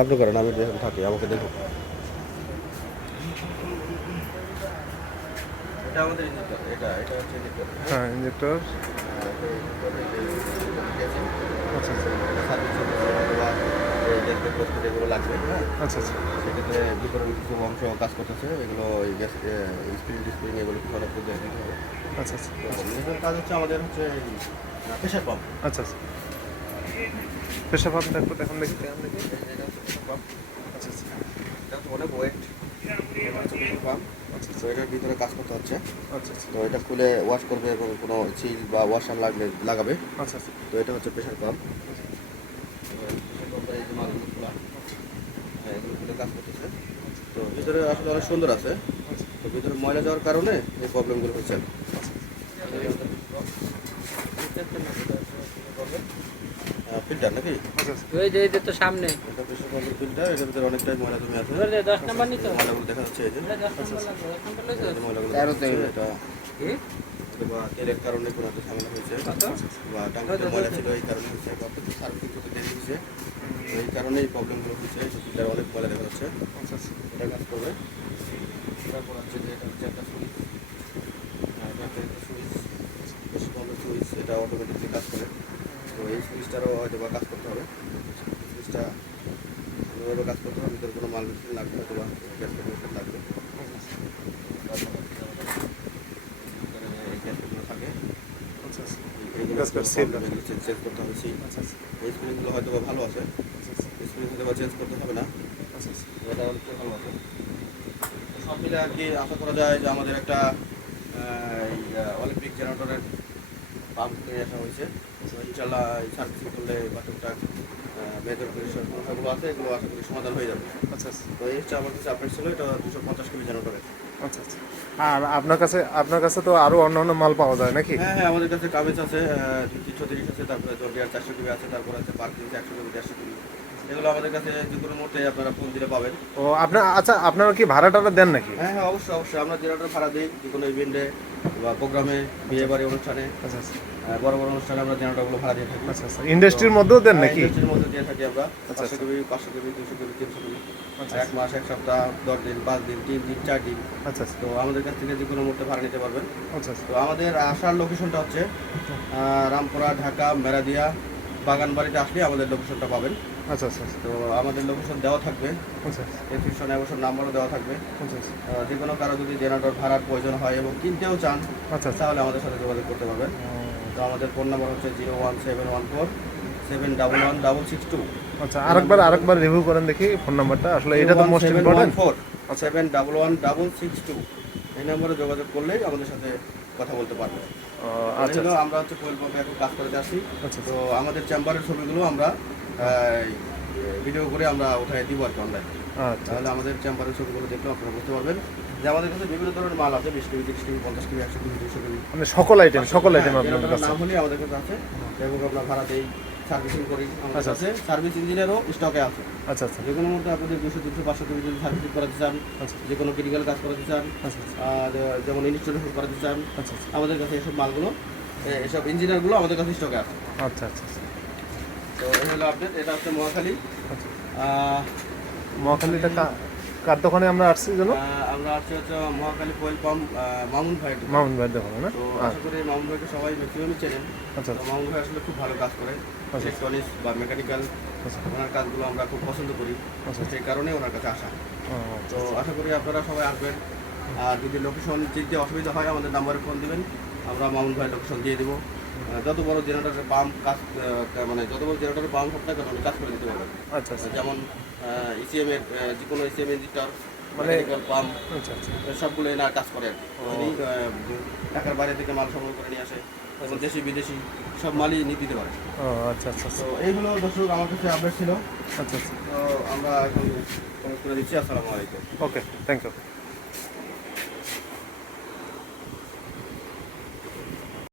আপনি করেন, আমি যেখানে থাকি আমাকে দেখুন। এটা আমাদের ইঞ্জেক্টর, এটা হচ্ছে ইঞ্জেক্টর। হ্যাঁ, ইঞ্জেক্টর। আচ্ছা আচ্ছা যেগুলো লাগবে, হ্যাঁ, আচ্ছা আচ্ছা সেক্ষেত্রে বিতরণ কিছু অংশ কাজ করতেছে, এগুলো এই গ্যাস স্প্রিং টিস্প্রিং এগুলো সরব করে দিতে হবে। আচ্ছা আচ্ছা মেজর কাজ হচ্ছে আমাদের হচ্ছে প্রেশার পাম্প। আচ্ছা আচ্ছা প্রেশার পাম্পটা একটু দেখুন দেখি দেখুন দেখি। এটা হচ্ছে প্রেশার পাম্প। আচ্ছা আচ্ছা এটা হচ্ছে অনেক ওয়েট, প্রেশার পাম্প। তো এটার ভিতরে কাজ করতে হচ্ছে। আচ্ছা আচ্ছা তো এটা খুলে ওয়াশ করবে এবং কোনো সিল বা ওয়াশার লাগলে লাগাবে। আচ্ছা আচ্ছা তো এটা হচ্ছে প্রেশার পাম্প। প্রেশার পাম্পের এই যে মালগুলো খোলা, হ্যাঁ, এগুলো খুলে কাজ করতেছে। তো ভিতরে আসলে অনেক সুন্দর আছে, তো ভিতরে ময়লা যাওয়ার কারণে এই প্রবলেমগুলো হচ্ছে। ফিল্টার নাকি? ওই যে এই যে তো সামনে এটা প্রেশার পাম্পের ফিল্টার, এটার ভিতরে অনেকটাই ময়লা জমে আছে। ওই যে 10 নাম্বার নিতে হবে। ময়লাগুলো দেখা যাচ্ছে, এই যে 10 নাম্বার লাগবে 10 নাম্বার লইছো এই যে ময়লাগুলো দেখা যাচ্ছে, এটা কি বা তেলের কারণে কোনো একটা ঝামেলা হয়েছে, বা টাঙ্কিতে ময়লা ছিল এই কারণে হয়েছে, বা সার্ভিস করতে দেরি হয়েছে, এই কারণে এই প্রবলেমগুলো হচ্ছে। ফিল্টার অনেক ময়লা দেখা যাচ্ছে, আচ্ছা আচ্ছা এটা কাজ করবে। তারপর হচ্ছে যে এটা হচ্ছে একটা সুইচ, এটা একটা সুইচ, প্রেশার পাম্পের সুইচ, এটা অটোমেটিকলি কাজ করে। তো এই সুইচটারও হয়তো বা কাজ করতে হবে, সুইচটা এভাবে কাজ করতে হবে, ভিতরে কোনো মাল মেশিন লাগবে হয়তো বা গ্যাস মেশিন লাগবে। এই গ্যাসগুলো থাকে, আচ্ছা আচ্ছা এইগুলো গ্যাস কার্ড সেল। চেঞ্জ করতে হবে। সেই আচ্ছা আচ্ছা এই স্প্রিংগুলো হয়তো বা ভালো আছে, স্প্রিং হয়তো বা চেঞ্জ করতে হবে না, আচ্ছা আচ্ছা এটা অনেকটা ভালো আছে। সব মিলে আর কি আশা করা যায় যে আমাদের একটা অলিম্পিক জেনারেটরের পাম্প নিয়ে আসা হয়েছে। তো ইনশাল্লাহ এই সার্ভিসিং করলে বা টুকটাক মেজর সমস্যাগুলো আছে, এগুলো আশা করি সমাধান হয়ে যাবে। আচ্ছা আচ্ছা তো এই হচ্ছে আমার কাছে আপডেট ছিল, এটা 250 কেবি জেনারেটরের। আচ্ছা আচ্ছা আর আপনার কাছে তো আরো অন্যান্য মাল পাওয়া যায় নাকি? হ্যাঁ হ্যাঁ, আমাদের কাছে কাগজ আছে 330 আছে, তারপরে জন্ডিয়ার 400 কেবি আছে, তারপরে আছে পার্কিং 100 কেবি 150 কেবি। এগুলো আমাদের কাছে যে কোনো মুহূর্তে আপনারা ফোন দিলে পাবেন। ও আচ্ছা আপনারা কি ভাড়া টাড়া দেন নাকি? হ্যাঁ হ্যাঁ, অবশ্যই অবশ্যই, আমরা জেনারেটর ভাড়া দিই যে কোনো ইভেন্টে বা প্রোগ্রামে, বিয়ে বাড়ি অনুষ্ঠানে, আচ্ছা আচ্ছা বড় বড় অনুষ্ঠানে আমরা জেনারেটরগুলো ভাড়া দিয়ে থাকি। আচ্ছা আচ্ছা ইন্ডাস্ট্রির মধ্যেও দেন নাকি? ইন্ডাস্ট্রির মধ্যে দিয়ে থাকি আমরা, আচ্ছা, 500 কেবি 500 কেবি 200 কেবি 300 কেবি, আচ্ছা 1 মাস 1 সপ্তাহ 10 দিন 5 দিন 3 দিন 4 দিন। আচ্ছা আচ্ছা তো আমাদের কাছ থেকে যে কোনো মুহূর্তে ভাড়া নিতে পারবেন। আচ্ছা আচ্ছা তো আমাদের আসার লোকেশনটা হচ্ছে রামপুরা, ঢাকা, মেরাদিয়া, বাগানবাড়িতে আসলে আমাদের লোকেশনটা পাবেন। আচ্ছা আচ্ছা তো আমাদের লোকেশন দেওয়া থাকবে, আচ্ছা ডেসক্রিপশনে অবশ্যই নাম্বারও দেওয়া থাকবে। আচ্ছা যে কোনো কারো যদি জেনারেটর ভাড়ার প্রয়োজন হয় এবং কিনতেও চান, আচ্ছা তাহলে আমাদের সাথে যোগাযোগ করতে পারবেন। তো আমাদের ফোন নাম্বার হচ্ছে 01714 711 662। আচ্ছা আরেকবার রিভিউ করেন দেখি ফোন নাম্বারটা, আসলে এটা তো মোস্ট ইম্পর্টেন্ট। 711 এই নম্বরে যোগাযোগ করলেই আমাদের সাথে কথা বলতে পারবেন। আচ্ছা হলো আমরা হচ্ছে কোয়েল পাম্পে এখন কাজ করে যাচ্ছি। আচ্ছা তো আমাদের চেম্বারের ছবিগুলো আমরা ভিডিও করে আমরা ওঠাই দিব আর কি অনলাইনে। আচ্ছা তাহলে আমাদের চেম্বারের ছবিগুলো দেখলেও আপনারা বুঝতে পারবেন যে আমাদের কাছে বিভিন্ন ধরনের মাল আছে, 20 কেবি 30 কেবি 50 কেবি 100 কেবি 200 কেবি। মানে সকল আইটেম আপনাদের জেনারেটরের কাছে? নাম হলে আমাদের কাছে আছে, এবং আমরা ভাড়া দেই, সার্ভিসিং করি আমাদের আচ্ছা, কাছে, সার্ভিস ইঞ্জিনিয়ারও স্টকে আছে। আচ্ছা আচ্ছা যে কোনো মধ্যে আপনাদের 200 300 500 কেবি যদি সার্ভিসিং করাতে চান, আচ্ছা যে কোনো ক্রিটিক্যাল কাজ করাতে চান, আচ্ছা যেমন ইনস্টলেশন করাতে চান, আচ্ছা আচ্ছা আমাদের কাছে এসব মালগুলো, এসব ইঞ্জিনিয়ারগুলো আমাদের কাছে স্টকে আছে। আচ্ছা আচ্ছা আচ্ছা তো এই হলো আপডেট। এটা হচ্ছে মহাখালী। আচ্ছা আহ, মহাখালীটা কার দোকানে আমরা আসছি জানো? আমরা হচ্ছে মহাখালী কোয়েল পাম্প, মামুন ভাইয়ের দোকান। মামুন ভাইয়ের দোকানে না? তো আশা করি মামুন ভাইকে সবাই ম্যাক্সিমামই চেনেন। আচ্ছা তো মামুন ভাই আসলে খুব ভালো কাজ করে, আচ্ছা। ইলেকট্রনিক্স বা মেকানিক্যাল, আচ্ছা ওনার কাজগুলো আমরা খুব পছন্দ করি। আচ্ছা। সেই কারণে ওনার কাছে আসা। ও, তো আশা করি আপনারা সবাই আসবেন। আর যদি লোকেশন চিনতে অসুবিধা হয় আমাদের নাম্বারে ফোন দিবেন, আমরা মামুন ভাই লোকেশন দিয়ে দেবো। যত বড় জেনারেটরের পাম্প কাজ, মানে যত বড় জেনারেটরের পাম্প হোক না কেন আমি কাজ করে দিতে পারবেন। আচ্ছা আচ্ছা যেমন ইসিএম এর যে কোনো ইসিএম ইঞ্জিনিয়ার, মানে পাম্প, আচ্ছা আচ্ছা সবগুলো এনার কাজ করে আর কি। উনি ঢাকার বাইরে থেকে মাল সংগ্রহ করে নিয়ে আসে, এবং দেশি বিদেশি সব মালই নিয়ে দিতে পারে। ও আচ্ছা আচ্ছা আচ্ছা তো এইগুলো দর্শক আমার কাছে আপডেট ছিল। আচ্ছা আচ্ছা তো আমরা এখন করে দিচ্ছি। আসসালামু আলাইকুম। Okay thank you.